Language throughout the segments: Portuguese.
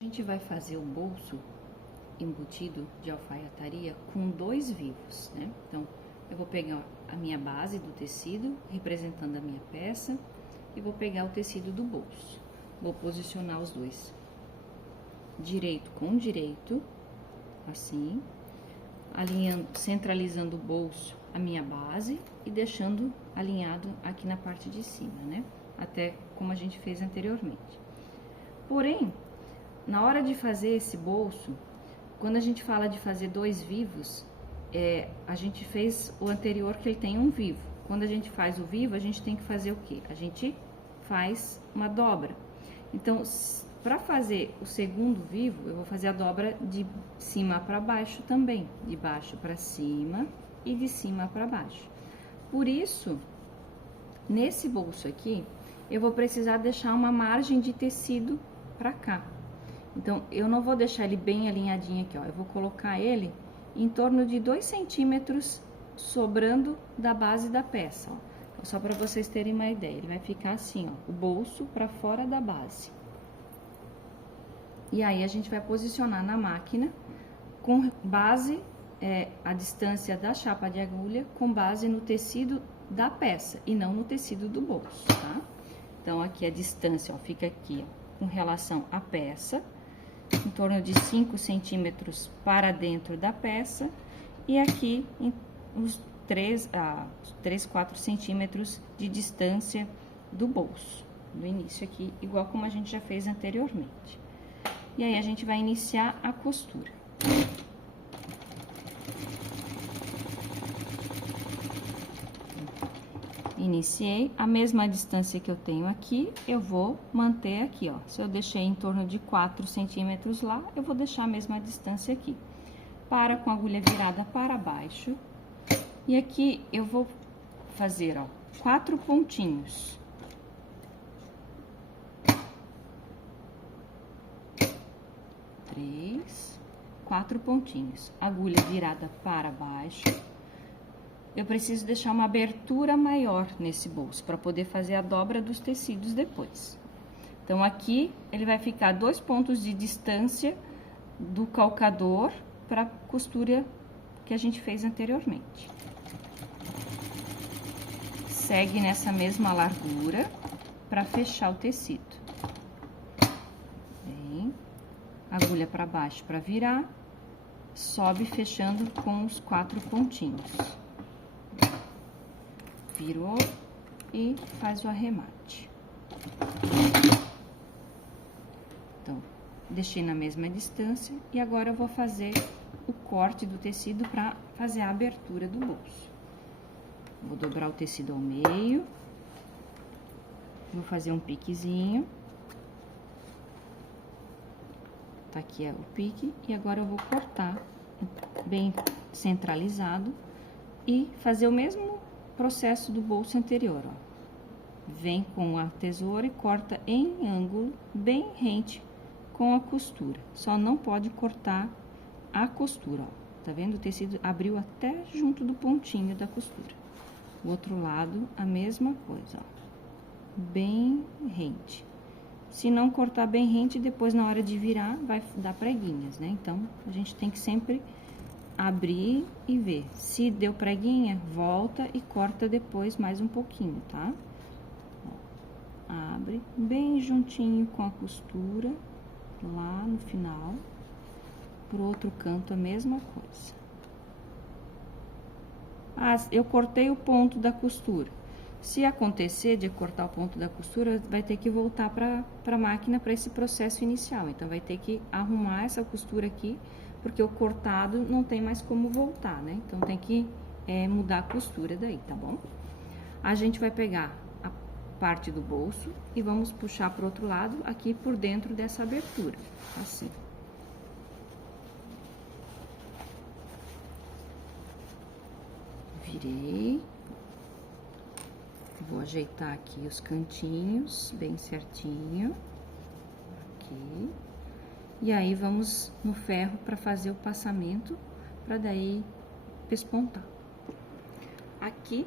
A gente vai fazer o bolso embutido de alfaiataria com 2 vivos, né? Então, eu vou pegar a minha base do tecido, representando a minha peça, e vou pegar o tecido do bolso. Vou posicionar os dois, direito com direito, assim, alinhando, centralizando o bolso, a minha base, e deixando alinhado aqui na parte de cima, né? Até como a gente fez anteriormente. Porém, na hora de fazer esse bolso, quando a gente fala de fazer 2 vivos, a gente fez o anterior que ele tem um vivo. Quando a gente faz o vivo, a gente tem que fazer o quê? A gente faz uma dobra. Então, para fazer o segundo vivo, eu vou fazer a dobra de cima para baixo também, de baixo para cima e de cima para baixo. Por isso, nesse bolso aqui, eu vou precisar deixar uma margem de tecido para cá. Então, eu não vou deixar ele bem alinhadinho aqui, ó. Eu vou colocar ele em torno de 2 centímetros sobrando da base da peça, ó. Então, só para vocês terem uma ideia, ele vai ficar assim, ó, o bolso para fora da base. E aí, a gente vai posicionar na máquina com base, a distância da chapa de agulha com base no tecido da peça e não no tecido do bolso, tá? Então, aqui a distância, ó, fica aqui, ó, com relação à peça, em torno de 5 centímetros para dentro da peça, e aqui uns 4 centímetros de distância do bolso, do início aqui, igual como a gente já fez anteriormente. E aí, a gente vai iniciar a costura. Iniciei, a mesma distância que eu tenho aqui, eu vou manter aqui, ó. Se eu deixei em torno de 4 centímetros lá, eu vou deixar a mesma distância aqui. Para com a agulha virada para baixo. E aqui eu vou fazer, ó, 4 pontinhos. Três, 4 pontinhos. Agulha virada para baixo. Eu preciso deixar uma abertura maior nesse bolso, para poder fazer a dobra dos tecidos depois. Então, aqui, ele vai ficar 2 pontos de distância do calcador para a costura que a gente fez anteriormente. Segue nessa mesma largura para fechar o tecido. Bem, agulha para baixo para virar, sobe fechando com os 4 pontinhos. Virou e faz o arremate. Então, deixei na mesma distância e agora eu vou fazer o corte do tecido para fazer a abertura do bolso. Vou dobrar o tecido ao meio, vou fazer um piquezinho. Tá aqui o pique e agora eu vou cortar bem centralizado e fazer o mesmo processo do bolso anterior, ó. Vem com a tesoura e corta em ângulo bem rente com a costura. Só não pode cortar a costura, ó. Tá vendo? O tecido abriu até junto do pontinho da costura. O outro lado, a mesma coisa, ó. Bem rente. Se não cortar bem rente, depois na hora de virar, vai dar preguinhas, né? Então, a gente tem que sempre abrir e ver. Se deu preguinha, volta e corta depois mais um pouquinho, tá? Ó, abre bem juntinho com a costura, lá no final. Pro outro canto, a mesma coisa. Ah, eu cortei o ponto da costura. Se acontecer de cortar o ponto da costura, vai ter que voltar para a máquina para esse processo inicial. Então, vai ter que arrumar essa costura aqui, porque o cortado não tem mais como voltar, né? Então, tem que mudar a costura daí, tá bom? A gente vai pegar a parte do bolso e vamos puxar pro outro lado, aqui por dentro dessa abertura, assim. Virei. Vou ajeitar aqui os cantinhos, bem certinho. Aqui. E aí, vamos no ferro para fazer o passamento, para daí pespontar. Aqui,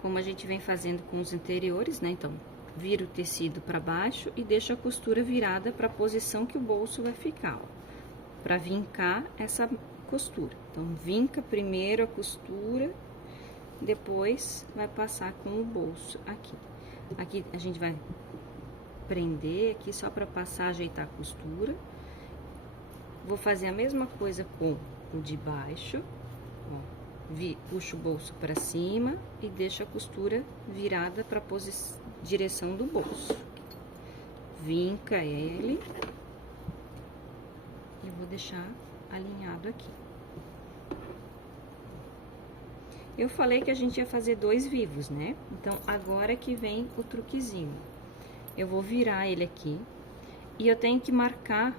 como a gente vem fazendo com os anteriores, né? Então, vira o tecido para baixo e deixa a costura virada para a posição que o bolso vai ficar, para vincar essa costura. Então, vinca primeiro a costura, depois vai passar com o bolso aqui. Aqui a gente vai prender aqui só para passar, ajeitar a costura. Vou fazer a mesma coisa com o de baixo, ó. Puxo o bolso para cima e deixo a costura virada para a direção do bolso. Vinca ele e vou deixar alinhado aqui. Eu falei que a gente ia fazer 2 vivos, né? Então, agora que vem o truquezinho. Eu vou virar ele aqui e eu tenho que marcar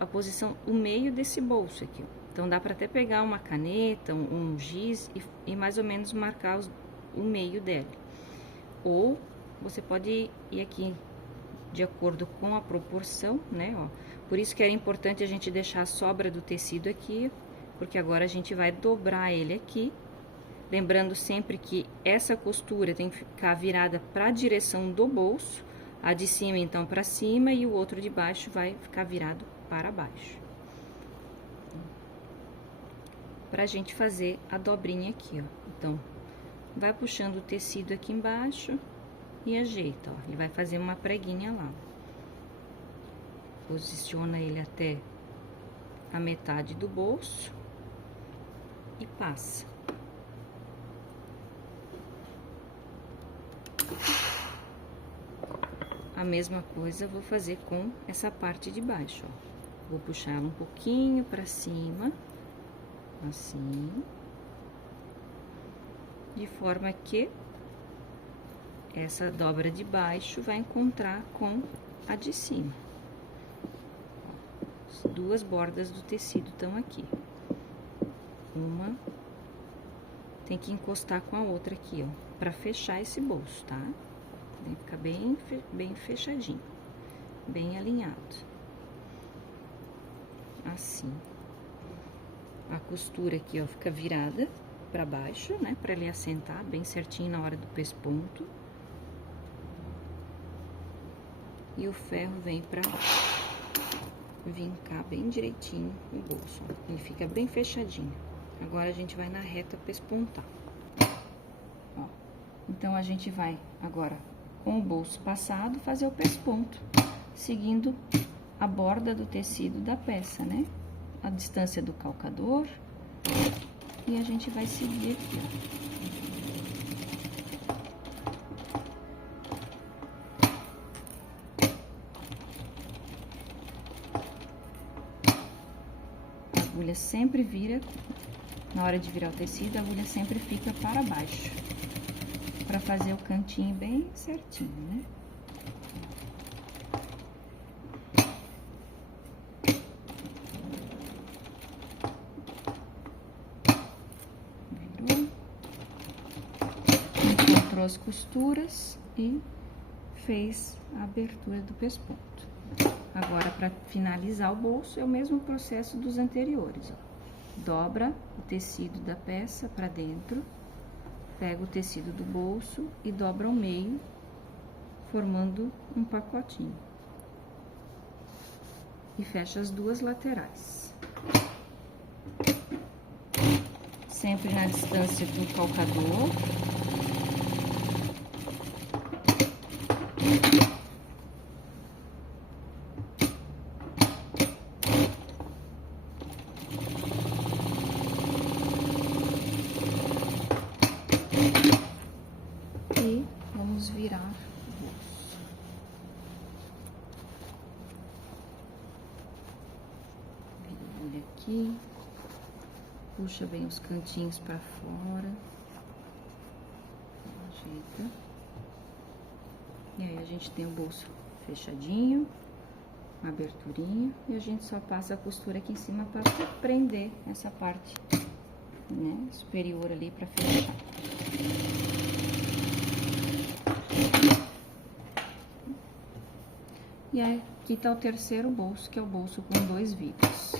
a posição, o meio desse bolso aqui, ó. Então, dá para até pegar uma caneta, um giz e mais ou menos marcar o meio dele. Ou você pode ir aqui de acordo com a proporção, né, ó. Por isso que era importante a gente deixar a sobra do tecido aqui, porque agora a gente vai dobrar ele aqui. Lembrando sempre que essa costura tem que ficar virada para a direção do bolso, a de cima então para cima e o outro de baixo vai ficar virado para baixo. Pra gente fazer a dobrinha aqui, ó. Então, vai puxando o tecido aqui embaixo e ajeita, ó. Ele vai fazer uma preguinha lá. Posiciona ele até a metade do bolso e passa. A mesma coisa eu vou fazer com essa parte de baixo, ó. Vou puxar ela um pouquinho pra cima, assim, de forma que essa dobra de baixo vai encontrar com a de cima. As 2 bordas do tecido estão aqui. Uma tem que encostar com a outra aqui, ó, pra fechar esse bolso, tá? Tem que ficar bem fechadinho, bem alinhado. Assim. A costura aqui, ó, fica virada pra baixo, né? Pra ele assentar bem certinho na hora do pesponto. E o ferro vem pra vincar bem direitinho o bolso, ó. Ele fica bem fechadinho. Agora, a gente vai na reta pespontar. Ó. Então, a gente vai agora, com o bolso passado, fazer o pesponto, seguindo a borda do tecido da peça, né? A distância do calcador, e a gente vai seguir aqui, ó. A agulha sempre vira, na hora de virar o tecido, a agulha sempre fica para baixo, para fazer o cantinho bem certinho, né? As costuras e fez a abertura do pesponto. Agora, para finalizar o bolso, é o mesmo processo dos anteriores, ó. Dobra o tecido da peça para dentro, pega o tecido do bolso e dobra ao meio, formando um pacotinho. E fecha as 2 laterais. Sempre na distância do calcador. E vamos virar o bolso. Vira a agulha aqui, puxa bem os cantinhos para fora, ajeita. E aí, a gente tem o bolso fechadinho, uma aberturinha, e a gente só passa a costura aqui em cima para prender essa parte, né, superior ali para fechar. E aí, aqui tá o terceiro bolso, que é o bolso com 2 vivos.